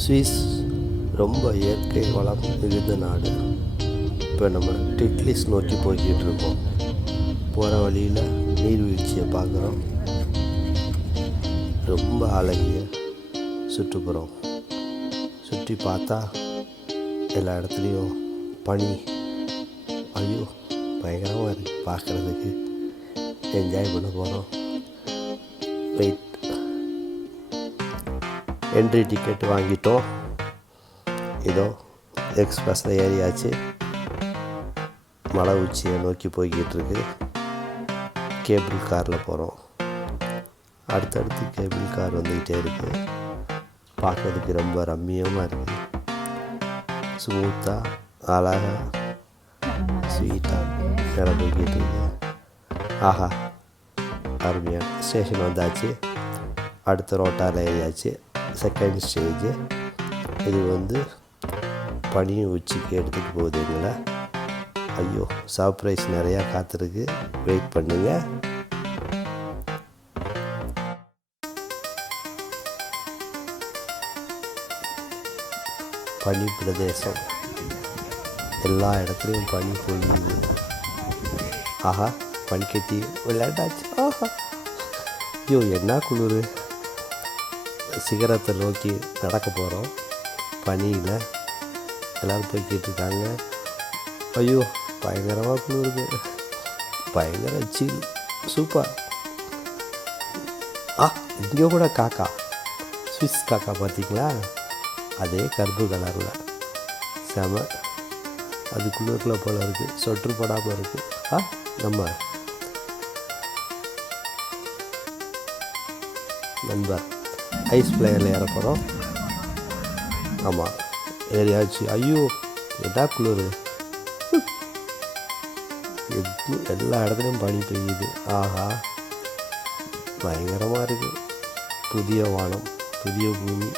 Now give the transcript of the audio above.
Swiss ரொம்ப இயற்கை வளம் மிகுந்த நாடு. இப்போ நம்ம டிட்லிஸ் நோக்கி போய்கிட்டு இருக்கோம். போகிற வழியில் நீர்வீழ்ச்சியை பார்க்குறோம். ரொம்ப அழகிய சுற்றுப்புறம். சுற்றி பார்த்தா எல்லா இடத்துலையும் பனி. ஐயோ, பயங்கரமாக இருக்குது பார்க்குறதுக்கு. என்ஜாய் பண்ண போகிறோம். வெயிட், என்ட்ரி டிக்கெட் வாங்கிட்டோம். இதோ எக்ஸ்பிரஸில் ஏறியாச்சு. மலை உச்சியை நோக்கி போய்கிட்டு இருக்கு. கேபிள் காரில் போகிறோம். அடுத்தடுத்து கேபிள் கார் வந்துக்கிட்டே இருக்குது. பார்க்கறதுக்கு ரொம்ப ரம்மியமாக இருக்குது. ஸ்மூத்தாக அழகாக ஸ்வீட்டாக மேலே போய்கிட்டு இருக்கு. ஆஹா, அருமையாக ஸ்டேஷன் வந்தாச்சு. அடுத்த ரோட்டாவில் ஏறியாச்சு. Second stage. இது பனி உச்சிக்கு எடுத்துகிட்டு போகுது எங்களை. ஐயோ, சர்ப்ரைஸ் நிறையா காத்திருக்கு. வெயிட் பண்ணுங்க. பனி பிரதேசம். எல்லா இடத்துலையும் பனி பொழியுது. ஆஹா, பனிக்கட்டி விளையாட்டாச்சு. ஆஹா, ஐயோ என்ன குளிர். சிகரத்தை நோக்கி நடக்க போகிறோம். பனியில் எல்லோரும் போய்கிட்டு இருக்காங்க. ஐயோ, பயங்கரமாக குளிருது. பயங்கர சில். சூப்பர். இங்கே கூட காக்கா, ஸ்விஸ் காக்கா பார்த்தீங்களா? அதே கருப்பு கலரில் செம. அது குளிரில் போல் இருக்குது. சொற்று போடாமல் இருக்குது. நம்ம நண்பர் ஐஸ் பிளேயரில் ஏற போகிறோம். ஆமாம், ஏறியாச்சு. ஐயோ, எதா குளிர். எல்லா இடத்துலையும் பனி பெய்யுது. ஆஹா, பயங்கரமாக இருக்குது. புதிய வானம், புதிய பூமி.